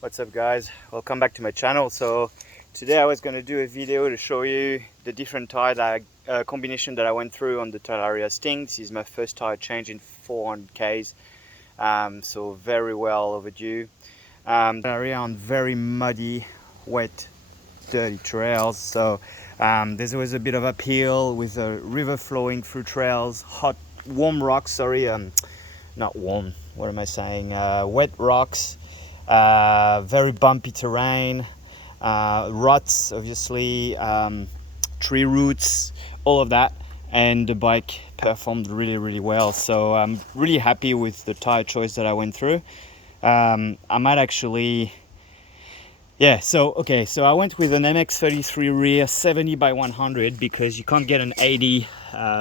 What's up guys, welcome back to my channel. So today I was going to do a video to show you the different tire combination that I went through on the Talaria Sting. This is my first tire change in 400 Ks, so very well overdue. Talaria on very muddy, wet, dirty trails, so there's always a bit of uphill with a river flowing through trails, warm rocks, sorry, not warm, what am I saying, wet rocks. Very bumpy terrain, ruts obviously, tree roots, all of that, and the bike performed really well. So I'm really happy with the tire choice that I went through. I might actually, so I went with an MX33 rear 70 by 100 because you can't get an 80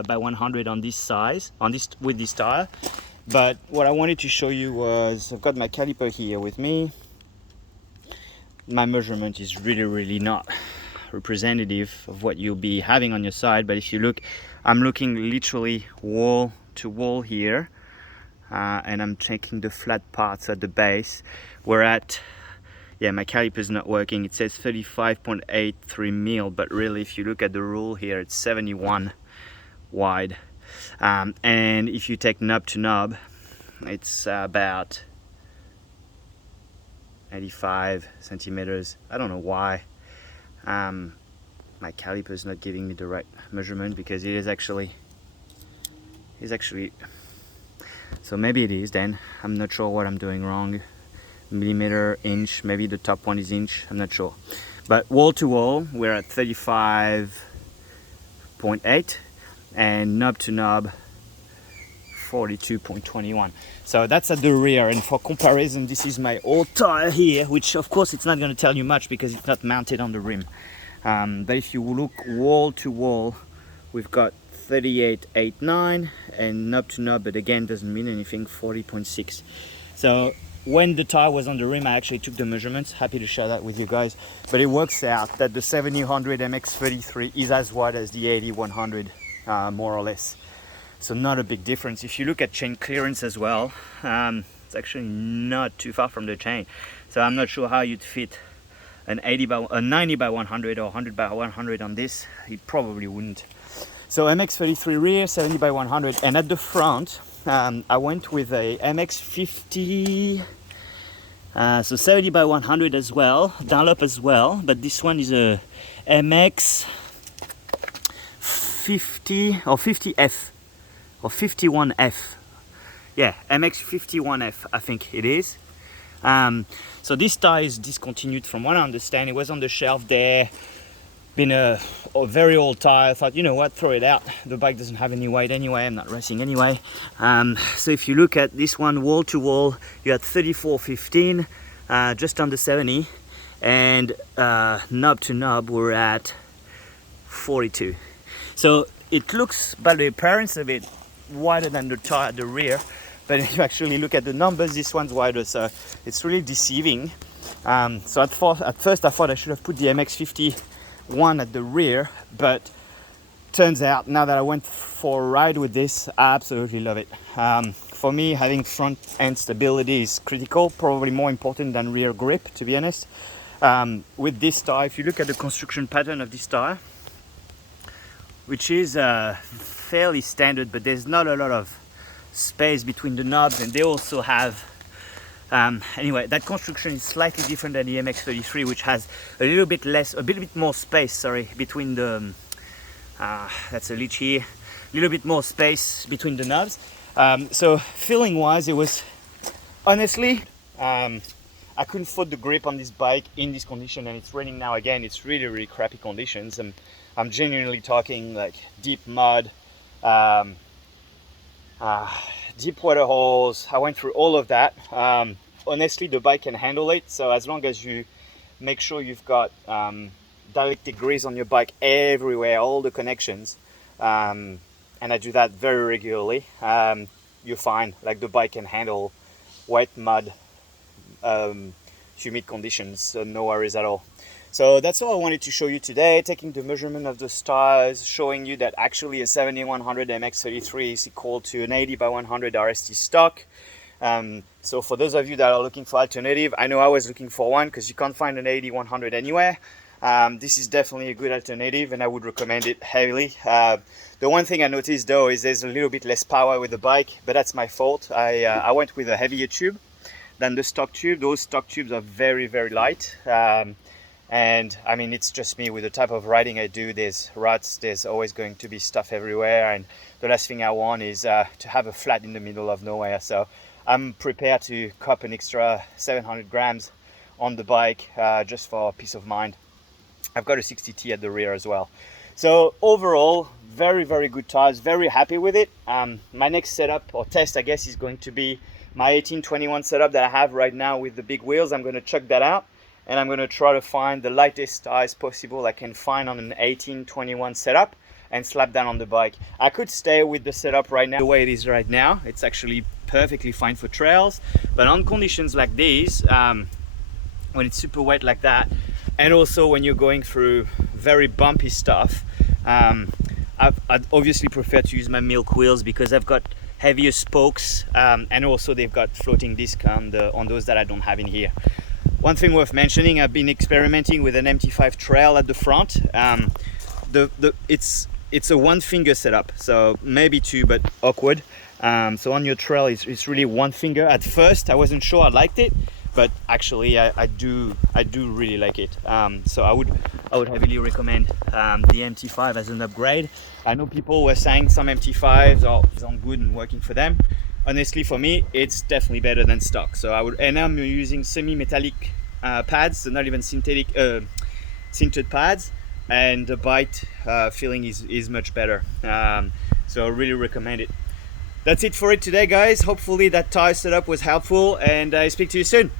by 100 on this size, with this tire. But what I wanted to show you was, I've got my caliper here with me. My measurement is really not representative of what you'll be having on your side, but if you look, I'm looking literally wall to wall here, and I'm checking the flat parts at the base. We're at, my caliper is not working. It says 35.83 mil, but really if you look at the rule here, it's 71 wide. And if you take knob to knob, it's about 85 centimeters. I don't know why my caliper is not giving me the right measurement, because it is actually so maybe it is, then I'm not sure what I'm doing wrong. Millimeter, inch, maybe the top one is inch, I'm not sure. But wall to wall we're at 35.8, and knob to knob 42.21. So that's at the rear, and for comparison, this is my old tire here, which of course it's not going to tell you much because it's not mounted on the rim. But if you look wall to wall, we've got 38.89, and knob to knob, but again doesn't mean anything, 40.6. So when the tire was on the rim, I actually took the measurements. Happy to share that with you guys. But it works out that the 70-100 MX33 is as wide as the 80-100, more or less. So not a big difference. If you look at chain clearance as well, it's actually not too far from the chain. So I'm not sure how you'd fit a 90 by 100 or 100 by 100 on this. You probably wouldn't. So MX33 rear, 70 by 100, and at the front, I went with a MX50. So 70 by 100 as well, Dunlop as well, but this one is a MX50 or 50F or 51F. Yeah, MX51F, I think it is. So this tire is discontinued from what I understand. It was on the shelf there, been a very old tire. I thought, you know what, throw it out. The bike doesn't have any weight anyway, I'm not racing anyway. So if you look at this one, wall to wall, you're at 34.15, just under 70, and knob to knob we're at 42. So it looks, by the appearance of it, wider than the tire at the rear, but if you actually look at the numbers, this one's wider, so it's really deceiving. So at first I thought I should have put the MX51 at the rear, but turns out now that I went for a ride with this, I absolutely love it. For me, having front end stability is critical, probably more important than rear grip, to be honest. With this tire, if you look at the construction pattern of this tire, which is fairly standard, but there's not a lot of space between the knobs, and they also have anyway, that construction is slightly different than the MX33, which has a little bit more space, between the that's a leech here, a little bit more space between the knobs. So feeling wise, it was honestly, I couldn't foot the grip on this bike in this condition, and it's raining now again. It's really crappy conditions, and I'm genuinely talking like deep mud, deep water holes. I went through all of that. Honestly, the bike can handle it, so as long as you make sure you've got dielectric grease on your bike everywhere, all the connections, and I do that very regularly, you're fine. Like, the bike can handle wet mud, humid conditions, so no worries at all. So that's all I wanted to show you today, taking the measurement of the tires, showing you that actually a 7100 MX33 is equal to an 80 by 100 RST stock. So for those of you that are looking for alternative, I know I was looking for one because you can't find an 80-100 anywhere. This is definitely a good alternative and I would recommend it heavily. The one thing I noticed though is there's a little bit less power with the bike, but that's my fault. I went with a heavier tube than the stock tube. Those stock tubes are very, very light. And I mean, it's just me with the type of riding I do. There's ruts, there's always going to be stuff everywhere. And the last thing I want is to have a flat in the middle of nowhere. So I'm prepared to cop an extra 700 grams on the bike just for peace of mind. I've got a 60T at the rear as well. So overall, very, very good tires, very happy with it. My next setup or test, I guess, is going to be my 1821 setup that I have right now with the big wheels. I'm going to chuck that out and I'm going to try to find the lightest tires possible I can find on an 1821 setup and slap that on the bike. I could stay with the setup right now the way it is right now. It's actually perfectly fine for trails, but on conditions like these, when it's super wet like that, and also when you're going through very bumpy stuff, I'd obviously prefer to use my milk wheels because I've got heavier spokes and also they've got floating disc on those that I don't have in here. One thing worth mentioning, I've been experimenting with an MT5 trail at the front. It's a one finger setup, so maybe two, but awkward. So on your trail it's really one finger. At first I wasn't sure I liked it, but actually I do really like it. So I would heavily recommend the MT5 as an upgrade. I know people were saying some MT5s aren't good and working for them. Honestly, for me, it's definitely better than stock. So and I'm using semi-metallic pads, so not even synthetic, sintered pads, and the bite feeling is much better. So I really recommend it. That's it for it today, guys. Hopefully that tire setup was helpful, and I speak to you soon.